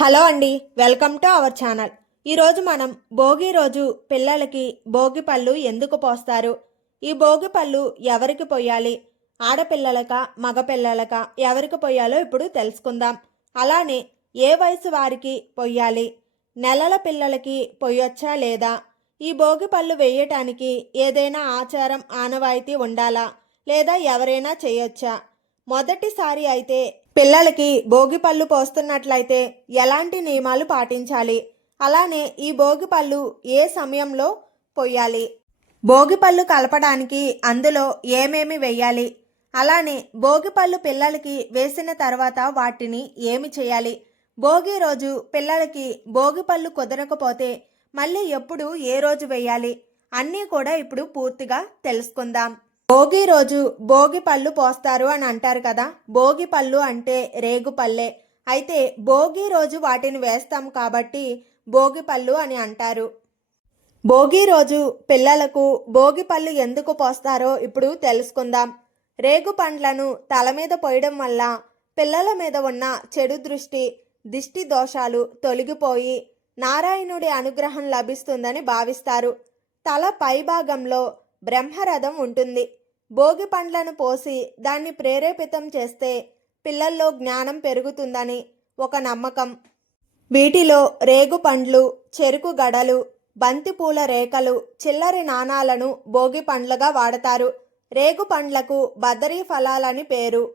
Hello అండి welcome to our channel. ఈరోజు మనం భోగి రోజు పిల్లలకి భోగి పళ్ళు ఎందుకు పోస్తారు? ఈ భోగి పళ్ళు ఎవరికి పోయాలి? ఆడపిల్లలక మగపిల్లలక ఎవరికి పోయాలో ఇప్పుడు తెలుసుకుందాం. అలానే ఏ వయసు వారికి పొయ్యాలి నెలల పిల్లలకి పొయ్యొచ్చా లేదా? ఈ భోగి పళ్ళు వేయటానికి ఏదైనా ఆచారం ఆనవాయితీ ఉండాలా? లేదా ఎవరైనా చేయొచ్చా? మొదటిసారి అయితే పిల్లలకి భోగి పళ్ళు పోస్తున్నట్లయితే ఎలాంటి నియమాలు పాటించాలి? అలానే ఈ భోగి పళ్ళు ఏ సమయంలో పోయాలి భోగి పళ్ళు కలపడానికి అందులో ఏమేమి వేయాలి అలానే భోగి పళ్ళు పిల్లలకి వేసిన తర్వాత వాటిని ఏమి చేయాలి? భోగి రోజు పిల్లలకి భోగి పళ్ళు కుదరకపోతే మళ్ళీ ఎప్పుడు ఏ రోజు వేయాలి అన్నీ కూడా ఇప్పుడు పూర్తిగా తెలుసుకుందాం. భోగి రోజు భోగి పళ్ళు పోస్తారు అని అంటారు కదా. భోగి పళ్ళు అంటే రేగు పల్లె అయితే భోగి రోజు వాటిని వేస్తాం కాబట్టి భోగి పళ్ళు అని అంటారు. భోగి రోజు పిల్లలకు భోగి పళ్ళు ఎందుకు పోస్తారో ఇప్పుడు తెలుసుకుందాం. రేగు పండ్లను తల మీద పోయడం వల్ల పిల్లల మీద ఉన్న చెడు దృష్టి దిష్టి దోషాలు తొలగిపోయి నారాయణుడి అనుగ్రహం లభిస్తుందని భావిస్తారు. తల పైభాగంలో బ్రహ్మరథం ఉంటుంది. భోగి పండ్లను పోసి దాన్ని ప్రేరేపితం చేస్తే పిల్లల్లో జ్ఞానం పెరుగుతుందని ఒక నమ్మకం. వీటిలో రేగు పండ్లు చెరుకు గడలు బంతిపూల రేఖలు చిల్లరి నాణాలను భోగి పండ్లుగా వాడతారు. రేగు పండ్లకు బదరీ ఫలాలని పేరు.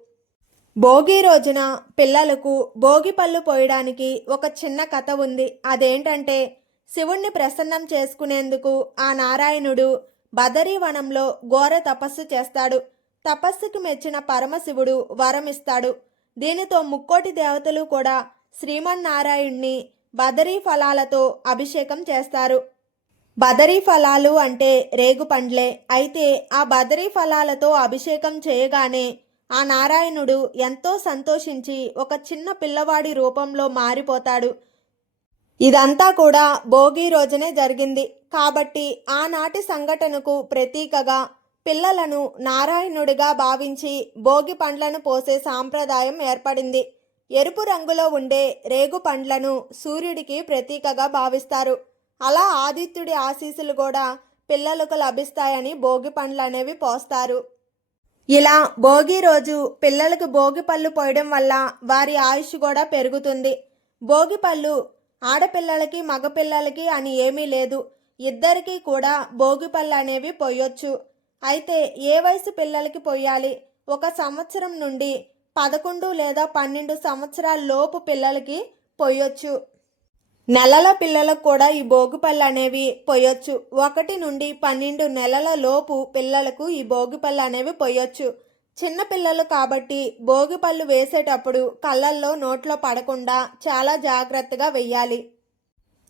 భోగి రోజున పిల్లలకు భోగి పళ్ళు పోయడానికి ఒక చిన్న కథ ఉంది. అదేంటంటే శివుణ్ణి ప్రసన్నం చేసుకునేందుకు ఆ నారాయణుడు బదరీవనంలో ఘోర తపస్సు చేస్తాడు. తపస్సుకు మెచ్చిన పరమశివుడు వరమిస్తాడు. దీనితో ముక్కోటి దేవతలు కూడా శ్రీమన్నారాయణ్ణి బదరీ ఫలాలతో అభిషేకం చేస్తారు. బదరీ ఫలాలు అంటే రేగు పండ్లే. అయితే ఆ బదరీ ఫలాలతో అభిషేకం చేయగానే ఆ నారాయణుడు ఎంతో సంతోషించి ఒక చిన్న పిల్లవాడి రూపంలో మారిపోతాడు. ఇదంతా కూడా భోగి రోజునే జరిగింది. కాబట్టి ఆనాటి సంఘటనకు ప్రతీకగా పిల్లలను నారాయణుడిగా భావించి భోగి పండ్లను పోసే సాంప్రదాయం ఏర్పడింది. ఎరుపు రంగులో ఉండే రేగు పండ్లను సూర్యుడికి ప్రతీకగా భావిస్తారు. అలా ఆదిత్యుడి ఆశీస్సులు కూడా పిల్లలకు లభిస్తాయని భోగి పండ్లు అనేవి పోస్తారు. ఇలా భోగి రోజు పిల్లలకు భోగి పళ్ళు పోయడం వల్ల వారి ఆయుష్ కూడా పెరుగుతుంది. భోగి పళ్ళు ఆడపిల్లలకి మగపిల్లలకి అని ఏమీ లేదు. ఇద్దరికీ కూడా భోగి పళ్ళు అనేవి పోయొచ్చు. అయితే ఏ వయసు పిల్లలకి పోయాలి? ఒక సంవత్సరం నుండి పదకొండు లేదా పన్నెండు సంవత్సరాల లోపు పిల్లలకి పోయొచ్చు. నెలల పిల్లలకు కూడా ఈ భోగి పళ్ళు అనేవి పోయొచ్చు. ఒకటి నుండి పన్నెండు నెలల లోపు పిల్లలకు ఈ భోగి పళ్ళు అనేవి పోయొచ్చు చిన్నపిల్లలు కాబట్టి భోగి పళ్ళు వేసేటప్పుడు కళ్ళల్లో నోట్లో పడకుండా చాలా జాగ్రత్తగా వెయ్యాలి.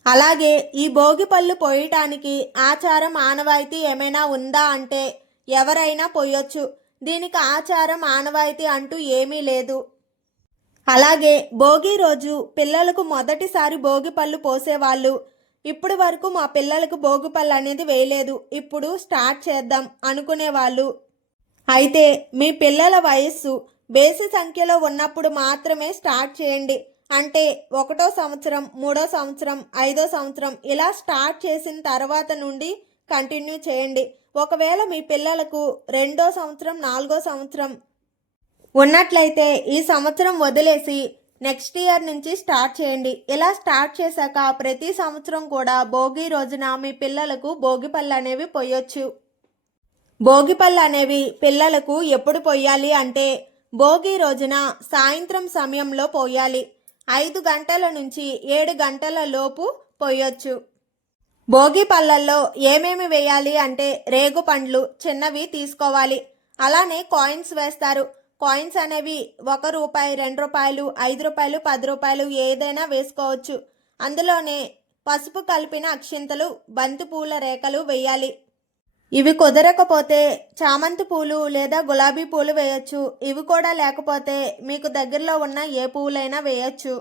అలాగే ఈ భోగి పళ్ళు పోయటానికి ఆచారం ఆనవాయితీ ఏమైనా ఉందా అంటే ఎవరైనా పోయొచ్చు. దీనికి ఆచారం ఆనవాయితీ అంటూ ఏమీ లేదు. అలాగే భోగి రోజు పిల్లలకు మొదటిసారి భోగి పళ్ళు పోసేవాళ్ళు. ఇప్పుడు వరకు మా పిల్లలకు భోగి పళ్ళు అనేది వేయలేదు. ఇప్పుడు స్టార్ట్ చేద్దాం అనుకునేవాళ్ళు. అయితే మీ పిల్లల వయస్సు బేసి సంఖ్యలో ఉన్నప్పుడు మాత్రమే స్టార్ట్ చేయండి. అంటే ఒకటో సంవత్సరం మూడో సంవత్సరం ఐదో సంవత్సరం ఇలా స్టార్ట్ చేసిన తర్వాత నుండి కంటిన్యూ చేయండి. ఒకవేళ మీ పిల్లలకు రెండో సంవత్సరం నాలుగో సంవత్సరం ఉన్నట్లయితే ఈ సంవత్సరం వదిలేసి నెక్స్ట్ ఇయర్ నుంచి స్టార్ట్ చేయండి. ఇలా స్టార్ట్ చేశాక ప్రతి సంవత్సరం కూడా భోగి రోజున మీ పిల్లలకు భోగి పళ్ళు అనేవి పొయ్యొచ్చు భోగి పళ్ళు అనేవి పిల్లలకు ఎప్పుడు పొయ్యాలి అంటే భోగి రోజున సాయంత్రం సమయంలో పోయాలి. ఐదు గంటల నుంచి ఏడు గంటల లోపు పోయొచ్చు. భోగి పళ్ళల్లో ఏమేమి వేయాలి అంటే రేగు పండ్లు చిన్నవి తీసుకోవాలి. అలానే కాయిన్స్ వేస్తారు. కాయిన్స్ అనేవి ఒక రూపాయి రెండు రూపాయలు ఐదు రూపాయలు పది రూపాయలు ఏదైనా వేసుకోవచ్చు. అందులోనే పసుపు కలిపిన అక్షింతలు బంతి పూల రేఖలు వేయాలి. ఇవి కుదరకపోతే చామంతి పూలు లేదా గులాబీ పూలు వేయొచ్చు. ఇవి కూడా లేకపోతే మీకు దగ్గరలో ఉన్న ఏ పువ్వులైనా వేయొచ్చు.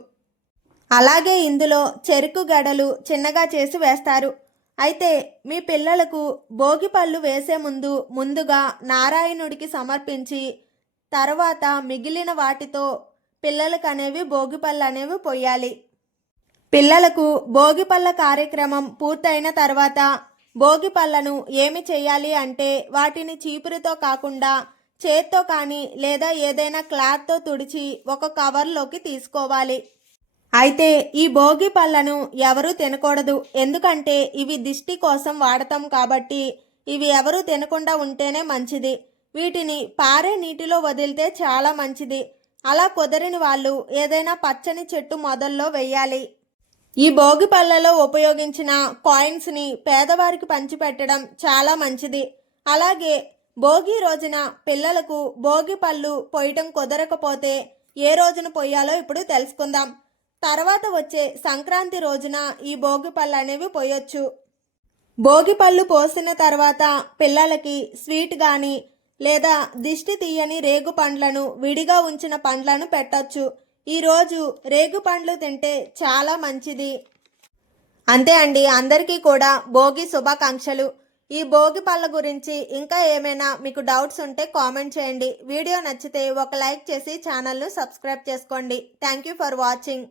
అలాగే ఇందులో చెరుకు గడలు చిన్నగా చేసి వేస్తారు. అయితే మీ పిల్లలకు భోగి పళ్ళు వేసే ముందు ముందుగా నారాయణుడికి సమర్పించి తర్వాత మిగిలిన వాటితో పిల్లలకు అనేవి భోగి పళ్ళు అనేవి పోయాలి పిల్లలకు భోగి పళ్ళ కార్యక్రమం పూర్తయిన తర్వాత భోగి పళ్ళను ఏమి చేయాలి అంటే వాటిని చీపురుతో కాకుండా చేత్తో కానీ లేదా ఏదైనా క్లాత్తో తుడిచి ఒక కవర్లోకి తీసుకోవాలి. అయితే ఈ భోగి పళ్ళను ఎవరూ తినకూడదు. ఎందుకంటే ఇవి దిష్టి కోసం వాడతాం కాబట్టి ఇవి ఎవరూ తినకుండా ఉంటేనే మంచిది. వీటిని పారే నీటిలో వదిలితే చాలా మంచిది. అలా కుదరని వాళ్ళు ఏదైనా పచ్చని చెట్టు మొదల్లో వెయ్యాలి ఈ భోగి పళ్ళలో ఉపయోగించిన కాయిన్స్ని పేదవారికి పంచిపెట్టడం చాలా మంచిది. అలాగే భోగి రోజున పిల్లలకు భోగి పళ్ళు పొయ్యటం కుదరకపోతే ఏ రోజున పొయ్యాలో ఇప్పుడు తెలుసుకుందాం. తర్వాత వచ్చే సంక్రాంతి రోజున ఈ భోగి పళ్ళు అనేవి పోయొచ్చు భోగి పళ్ళు పోసిన తర్వాత పిల్లలకి స్వీట్ కానీ లేదా దిష్టి తీయని రేగు పండ్లను విడిగా ఉంచిన పండ్లను పెట్టచ్చు. ఈరోజు రేగు పండ్లు తింటే చాలా మంచిది. అంతే అండి అందరికీ కూడా భోగి శుభాకాంక్షలు. ఈ భోగి పళ్ళ గురించి ఇంకా ఏమైనా మీకు డౌట్స్ ఉంటే కామెంట్ చేయండి. వీడియో నచ్చితే ఒక లైక్ చేసి ఛానల్ను సబ్స్క్రైబ్ చేసుకోండి. Thank you for watching.